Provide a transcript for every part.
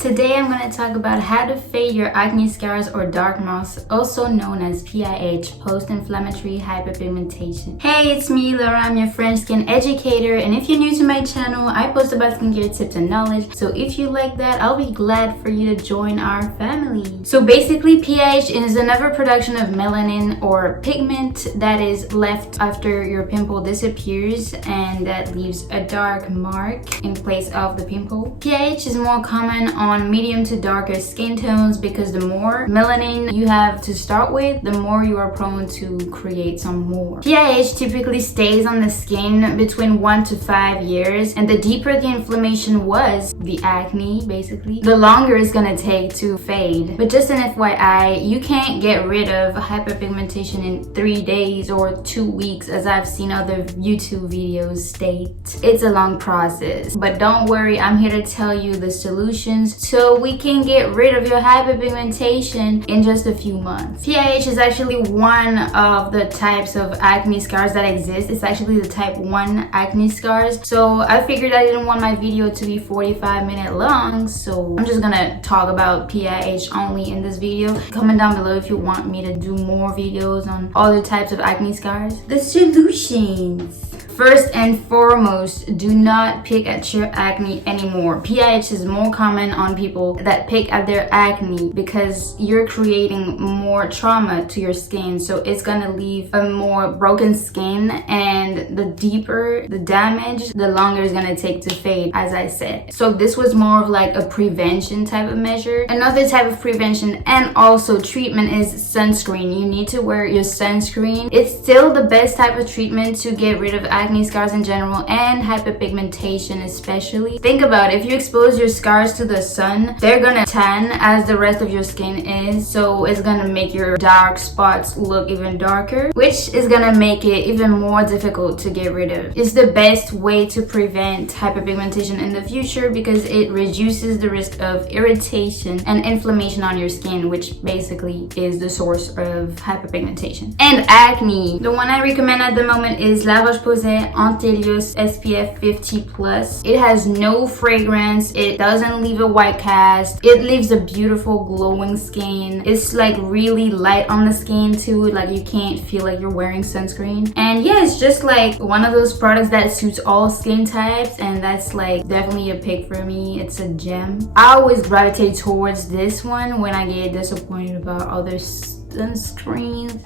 Today I'm going to talk about how to fade your acne scars or dark marks, also known as PIH, post-inflammatory hyperpigmentation. Hey, it's me, Laura. I'm your French skin educator, and if you're new to my channel, I post about skincare tips and knowledge. So if you like that, I'll be glad for you to join our family. So basically, PIH is an overproduction of melanin or pigment that is left after your pimple disappears and that leaves a dark mark in place of the pimple. PIH is more common on medium to darker skin tones because the more melanin you have to start with, the more you are prone to create some more. PIH typically stays on the skin between 1 to 5 years, and the deeper the inflammation was, the acne basically, the longer it's gonna take to fade. But just an FYI, you can't get rid of hyperpigmentation in 3 days or 2 weeks, as I've seen other YouTube videos state. It's a long process, but don't worry, I'm here to tell you the solutions so we can get rid of your hyperpigmentation in just a few months. PIH is actually one of the types of acne scars that exist. It's actually the type 1 acne scars. So I figured I didn't want my video to be 45-minute long, so I'm just gonna talk about PIH only in this video. Comment down below if you want me to do more videos on other types of acne scars. The solutions. First and foremost, do not pick at your acne anymore. PIH is more common on people that pick at their acne because you're creating more trauma to your skin. So it's gonna leave a more broken skin, and the deeper the damage, the longer it's gonna take to fade, as I said. So this was more of like a prevention type of measure. Another type of prevention and also treatment is sunscreen. You need to wear your sunscreen. It's still the best type of treatment to get rid of acne scars in general and hyperpigmentation especially. Think about it, if you expose your scars to the sun, they're gonna tan as the rest of your skin is, so it's gonna make your dark spots look even darker, which is gonna make it even more difficult to get rid of. It's the best way to prevent hyperpigmentation in the future because it reduces the risk of irritation and inflammation on your skin, which basically is the source of hyperpigmentation. And acne, the one I recommend at the moment is La Roche-Posay Antelios SPF 50+. It has no fragrance, it doesn't leave a white cast, it leaves a beautiful glowing skin. It's like really light on the skin too, like you can't feel like you're wearing sunscreen. And yeah, it's just like one of those products that suits all skin types, and that's like definitely a pick for me. It's a gem. I always gravitate towards this one when I get disappointed about other sunscreens.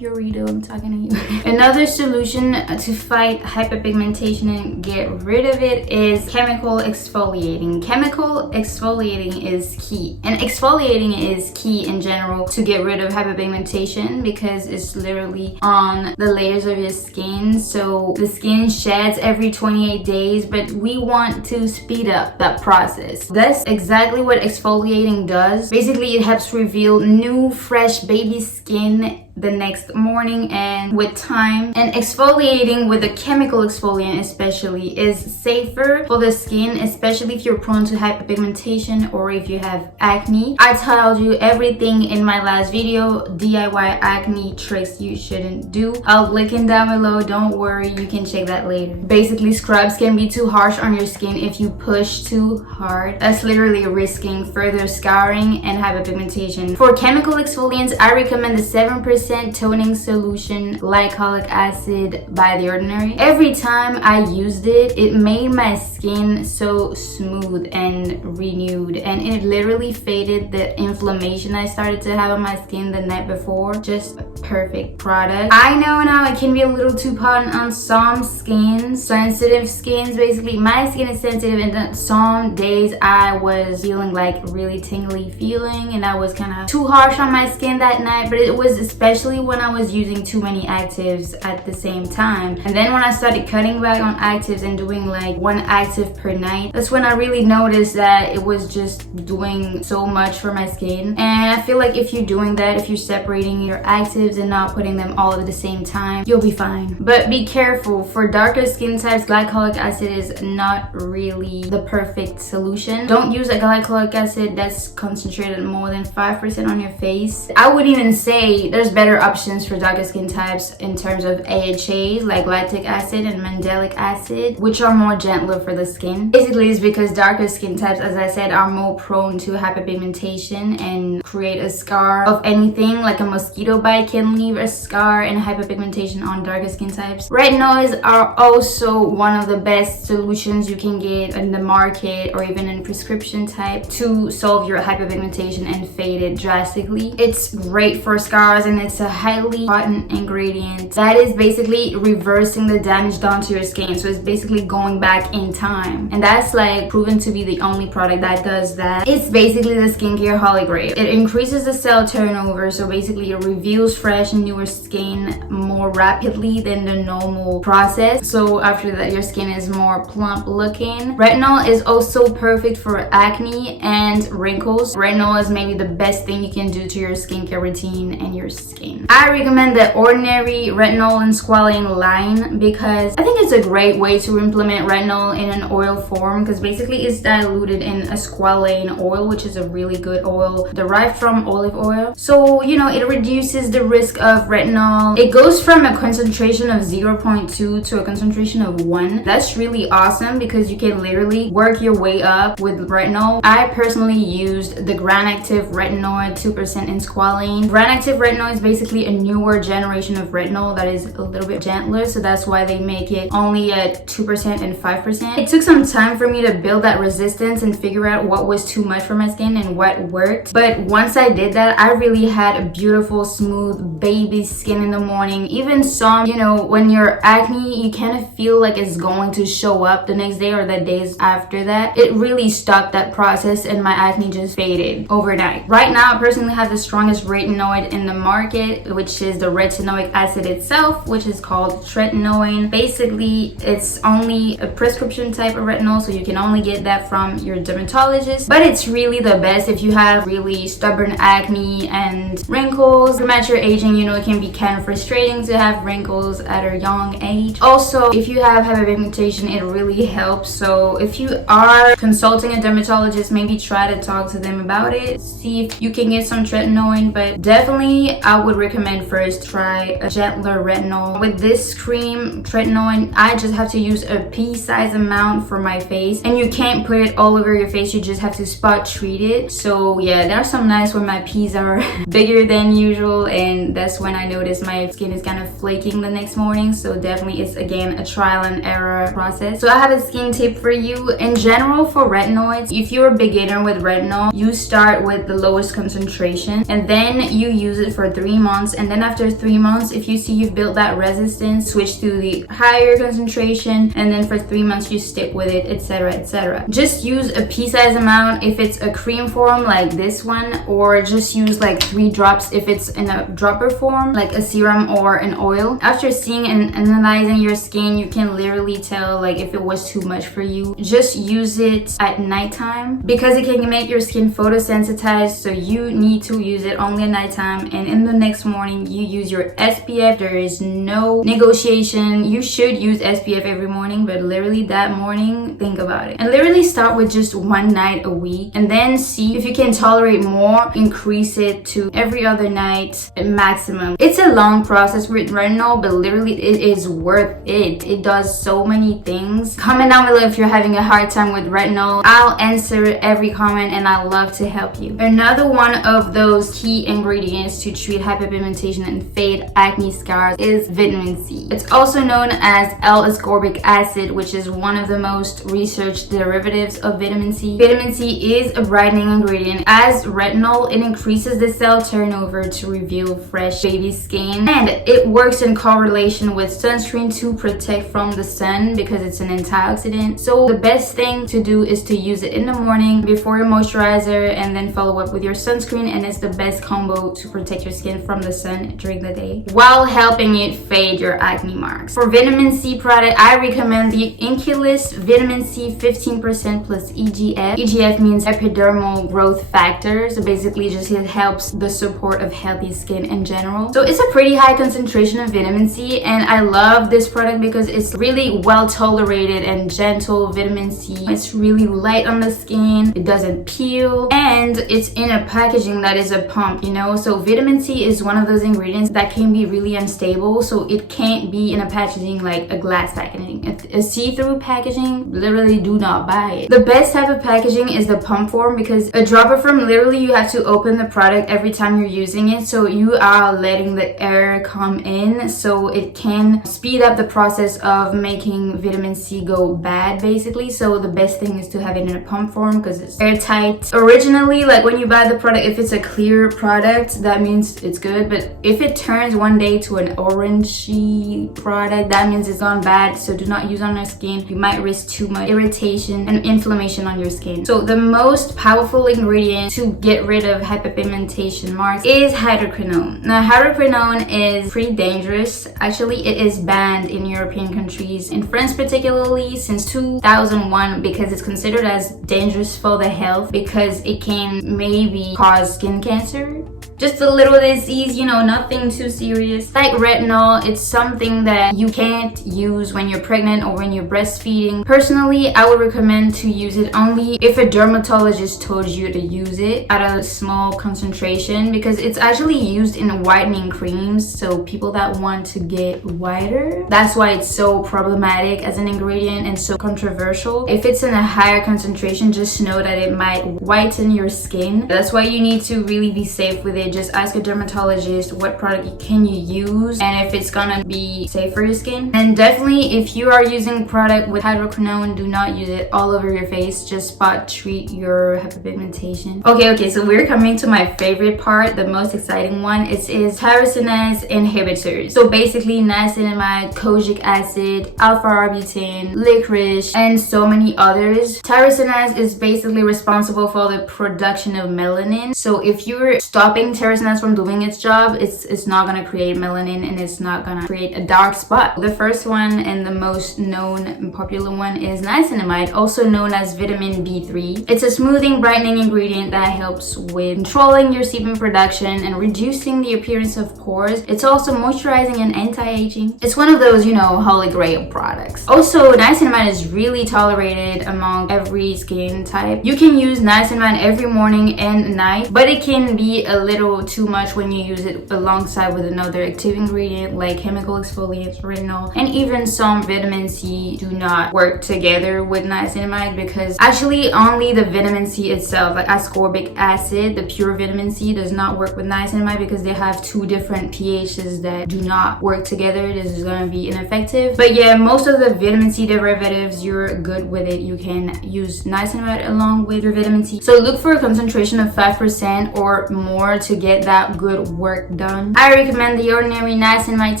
Purito, I'm talking to you. Another solution to fight hyperpigmentation and get rid of it is chemical exfoliating. Chemical exfoliating is key, and exfoliating is key in general to get rid of hyperpigmentation because it's literally on the layers of your skin. So the skin sheds every 28 days, but we want to speed up that process. That's exactly what exfoliating does. Basically, it helps reveal new, fresh baby skin the next morning and with time. And exfoliating with a chemical exfoliant especially is safer for the skin, especially if you're prone to hyperpigmentation or if you have acne. I told you everything in my last video, DIY acne tricks you shouldn't do. I'll link it down below, don't worry, you can check that later. Basically, scrubs can be too harsh on your skin if you push too hard. That's literally risking further scarring and hyperpigmentation. For chemical exfoliants, I recommend the 7% toning solution glycolic acid by The Ordinary. Every time I used it, it made my skin so smooth and renewed, and it literally faded the inflammation I started to have on my skin the night before. Just a perfect product. I know now it can be a little too potent on some skins, sensitive skins. Basically, my skin is sensitive, and then some days I was feeling like really tingly feeling, and I was kind of too harsh on my skin that night, but it was especially when I was using too many actives at the same time. And then when I started cutting back on actives and doing like 1 active per night, that's when I really noticed that it was just doing so much for my skin. And I feel like if you're doing that, if you're separating your actives and not putting them all at the same time, you'll be fine. But be careful, for darker skin types, glycolic acid is not really the perfect solution. Don't use a glycolic acid that's concentrated more than 5% on your face. I would even say there's better options for darker skin types in terms of AHAs like lactic acid and mandelic acid, which are more gentler for the skin. Basically, it's because darker skin types, as I said, are more prone to hyperpigmentation and create a scar of anything. Like a mosquito bite can leave a scar and hyperpigmentation on darker skin types. Retinoids are also one of the best solutions you can get in the market or even in prescription type to solve your hyperpigmentation and fade it drastically. It's great for scars and it's a highly potent ingredient that is basically reversing the damage done to your skin. So it's basically going back in time, and that's like proven to be the only product that does that. It's basically the skincare holy grail. It increases the cell turnover, so basically it reveals fresh and newer skin more rapidly than the normal process. So after that, your skin is more plump looking. Retinol is also perfect for acne and wrinkles. Retinol is maybe the best thing you can do to your skincare routine and your skin. I recommend the ordinary retinol and squalane line because I think it's a great way to implement retinol in an oil form, because basically it's diluted in a squalane oil, which is a really good oil derived from olive oil. So, you know, it reduces the risk of retinol. It goes from a concentration of 0.2 to a concentration of 1. That's really awesome because you can literally work your way up with retinol. I personally used the Gran-Active Retinoid 2% in squalane. Gran-Active Retinoid is basically a newer generation of retinol that is a little bit gentler, so that's why they make it only at 2% and 5%. It took some time for me to build that resistance and figure out what was too much for my skin and what worked. But once I did that, I really had a beautiful, smooth baby skin in the morning. Even some, you know, when you're acne, you kind of feel like it's going to show up the next day or the days after that. It really stopped that process and my acne just faded overnight. Right now, I personally have the strongest retinoid in the market, which is the retinoic acid itself, which is called tretinoin. Basically, it's only a prescription type of retinol, so you can only get that from your dermatologist, but it's really the best if you have really stubborn acne and wrinkles. Premature aging, you know, it can be kind of frustrating to have wrinkles at a young age. Also, if you have hyperpigmentation, it really helps. So if you are consulting a dermatologist, maybe try to talk to them about it, see if you can get some tretinoin. But definitely I would recommend first try a gentler retinol. With this cream tretinoin, I just have to use a pea-sized amount for my face, and you can't put it all over your face, you just have to spot treat it. So yeah, there are some nights where my peas are bigger than usual, and that's when I notice my skin is kind of flaking the next morning. So definitely it's again a trial and error process. So I have a skin tip for you. In general, for retinoids, if you're a beginner with retinol, you start with the lowest concentration and then you use it for 3 months, and then after 3 months, if you see you've built that resistance, switch to the higher concentration, and then for 3 months you stick with it, etc, etc. Just use a pea-sized amount if it's a cream form like this one, or just use like 3 drops if it's in a dropper form like a serum or an oil. After seeing and analyzing your skin, you can literally tell like if it was too much for you. Just use it at nighttime because it can make your skin photosensitized, so you need to use it only at nighttime, and in the next morning you use your SPF. There is no negotiation. You should use SPF every morning, but literally that morning, think about it and literally start with just 1 night a week, and then see if you can tolerate more, increase it to every other night at maximum. It's a long process with retinol, but literally it is worth it. It does so many things. Comment down below if you're having a hard time with retinol. I'll answer every comment and I love to help you. Another one of those key ingredients to treat hyperpigmentation and fade acne scars is vitamin C. It's also known as L-ascorbic acid, which is one of the most researched derivatives of vitamin C. Vitamin C is a brightening ingredient. As retinol, it increases the cell turnover to reveal fresh baby skin, and it works in correlation with sunscreen to protect from the sun because it's an antioxidant. So the best thing to do is to use it in the morning before your moisturizer, and then follow up with your sunscreen, and it's the best combo to protect your skin from the sun during the day while helping it fade your acne marks. For vitamin C product, I recommend the Inculus Vitamin C 15% plus EGF. EGF means epidermal growth factor, so basically just it helps the support of healthy skin in general. general. So it's a pretty high concentration of vitamin C, and I love this product because it's really well tolerated and gentle vitamin C. It's really light on the skin, it doesn't peel, and it's in a packaging that is a pump, you know. So vitamin C is one of those ingredients that can be really unstable, so it can't be in a packaging like a glass packaging. A see-through packaging, literally do not buy it. The best type of packaging is the pump form, because a dropper form, literally you have to open the product every time you're using it, so you are letting the air come in, so it can speed up the process of making vitamin C go bad basically. So the best thing is to have it in a pump form because it's airtight. Originally, like when you buy the product, if it's a clear product, that means it's good, but if it turns one day to an orangey product, that means it's gone bad. So do not use on your skin. You might risk too much irritation and inflammation on your skin. So the most powerful ingredient to get rid of hyperpigmentation marks is hydroquinone. Now hydroquinone is pretty dangerous. Actually, it is banned in European countries, in France particularly, since 2001, because it's considered as dangerous for the health because it can maybe cause skin cancer. Just a little disease, you know, nothing too serious. Like retinol, it's something that you can't use when you're pregnant or when you're breastfeeding. Personally, I would recommend to use it only if a dermatologist told you to use it at a small concentration, because it's actually used in whitening creams. So people that want to get whiter, that's why it's so problematic as an ingredient and so controversial. If it's in a higher concentration, just know that it might whiten your skin. That's why you need to really be safe with it. Just ask a dermatologist what product can you use and if it's gonna be safe for your skin. And definitely, if you are using product with hydroquinone, do not use it all over your face. Just spot treat your hyperpigmentation. Okay, so we're coming to my favorite part, the most exciting one. It is tyrosinase inhibitors. So basically niacinamide, kojic acid, alpha-arbutin, licorice, and so many others. Tyrosinase is basically responsible for the production of melanin. So if you're stopping tyrosinase from doing its job, it's not gonna create melanin and it's not gonna create a dark spot. The first one and the most known and popular one is niacinamide, also known as vitamin B3. It's a smoothing, brightening ingredient that helps with controlling your sebum production and reducing the appearance of pores. It's also moisturizing and anti-aging. It's one of those, you know, holy grail products. Also, niacinamide is really tolerated among every skin type. You can use niacinamide every morning and night, but it can be a little too much when you use it alongside with another active ingredient like chemical exfoliants, retinol, and even some vitamin C do not work together with niacinamide, because actually only the vitamin C itself, like ascorbic acid, the pure vitamin C, does not work with niacinamide because they have two different pHs that do not work together. This is going to be ineffective. But yeah, most of the vitamin C derivatives, you're good with it. You can use niacinamide along with your vitamin C. So look for a concentration of 5% or more to get that good work done. I recommend the ordinary niacinamide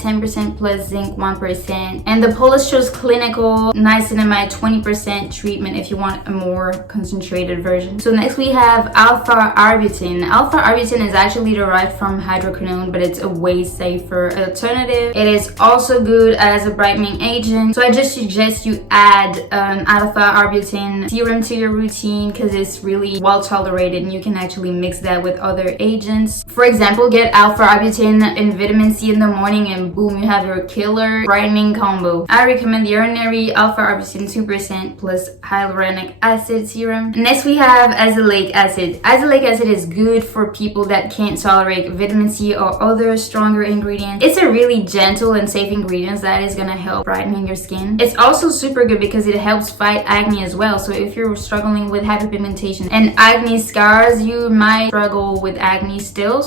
10% plus zinc 1%, and the Polish Choice Clinical niacinamide 20% treatment if you want a more concentrated version. So next we have alpha-arbutin. Alpha-arbutin is actually derived from hydroquinone, but it's a way safer alternative. It is also good as a brightening agent, so I just suggest you add an alpha-arbutin serum to your routine because it's really well tolerated and you can actually mix that with other agents. For example, get alpha-arbutin and vitamin C in the morning and boom, you have your killer brightening combo. I recommend the ordinary alpha-arbutin 2% plus hyaluronic acid serum. Next we have azelaic acid. Azelaic acid is good for people that can't tolerate vitamin C or other stronger ingredients. It's a really gentle and safe ingredient that is gonna help brightening your skin. It's also super good because it helps fight acne as well. So if you're struggling with hyperpigmentation and acne scars, you might struggle with acne still.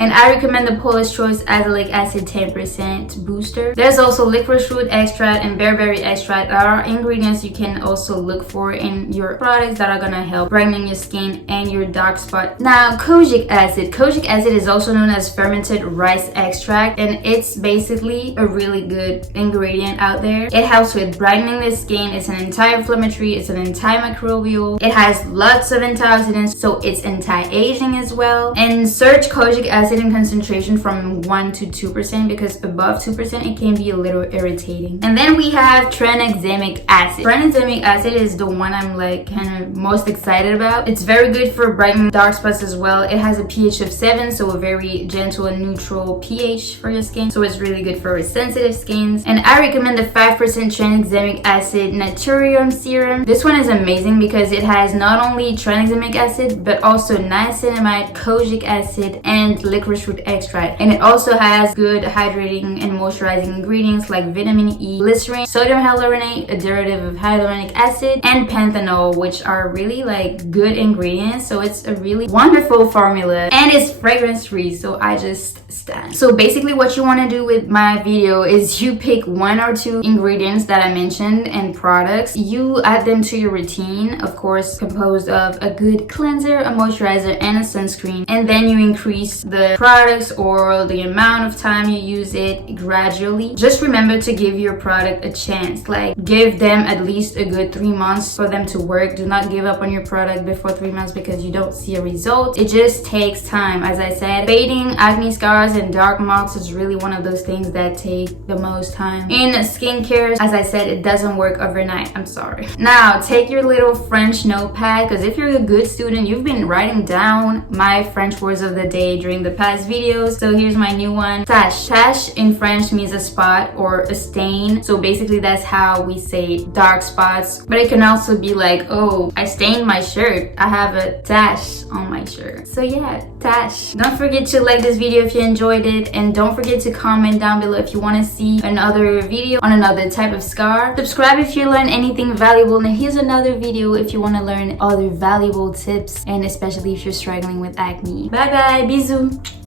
And I recommend the Polish Choice Azelaic Acid 10% booster. There's also licorice root extract and bearberry extract. There are ingredients you can also look for in your products that are gonna help brightening your skin and your dark spot. Now, kojic acid. Kojic acid is also known as fermented rice extract, and it's basically a really good ingredient out there. It helps with brightening the skin. It's an anti-inflammatory, it's an antimicrobial. It has lots of antioxidants, so it's anti-aging as well. And search kojic acid acid in concentration from 1 to 2%, because above 2% it can be a little irritating. And then we have tranexamic acid. Tranexamic acid is the one I'm like kind of most excited about. It's very good for brightening dark spots as well. It has a pH of 7, so a very gentle and neutral pH for your skin, so it's really good for sensitive skins. And I recommend the 5% tranexamic acid Naturium serum. This one is amazing because it has not only tranexamic acid but also niacinamide, kojic acid, and licorice root extract. And it also has good hydrating and moisturizing ingredients like vitamin E, glycerin, sodium hyaluronate, a derivative of hyaluronic acid, and panthenol, which are really like good ingredients. So it's a really wonderful formula, and it's fragrance free, so I just stand. So basically what you want to do with my video is you pick 1 or 2 ingredients that I mentioned and products. You add them to your routine, of course composed of a good cleanser, a moisturizer, and a sunscreen, and then you increase the products or the amount of time you use it gradually. Just remember to give your product a chance, like give them at least a good 3 months for them to work. Do not give up on your product before 3 months because you don't see a result. It just takes time. As I said, fading acne scars and dark marks is really one of those things that take the most time. In skincare, as I said, it doesn't work overnight. I'm sorry. Now take your little French notepad, because if you're a good student, you've been writing down my French words of the day during the past videos. So here's my new one. Tache. Tache in French means a spot or a stain. So basically that's how we say dark spots, but it can also be like, oh, I stained my shirt, I have a tache on my shirt. So yeah, tache. Don't forget to like this video if you enjoyed it, and don't forget to comment down below if you want to see another video on another type of scar. Subscribe if you learned anything valuable, and here's another video if you want to learn other valuable tips, and especially if you're struggling with acne. Bye bye, bisous.